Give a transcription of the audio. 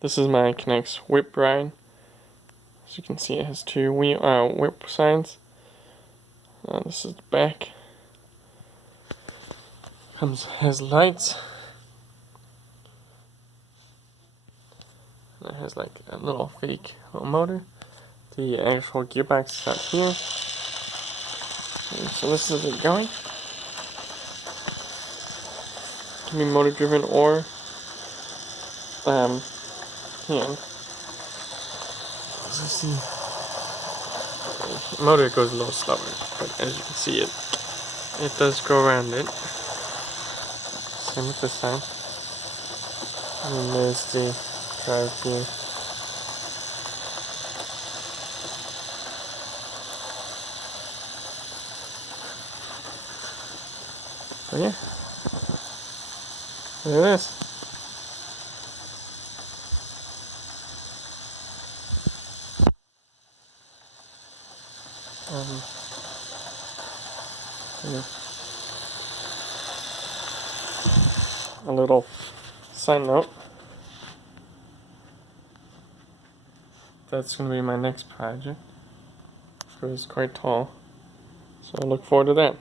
This is my Knex Wipe ride. As you can see, it has two whip signs. This is the back. Has lights. And it has like a little fake motor. The actual gearbox is out here. And so this is it going. It can be motor driven or hand. Let's see. The motor goes a little slower, but as you can see, it does go around it. Same with this side. And there's the drive here. But yeah, look at this. Yeah. A little side note. That's going to be my next project. It's quite tall, so I look forward to that.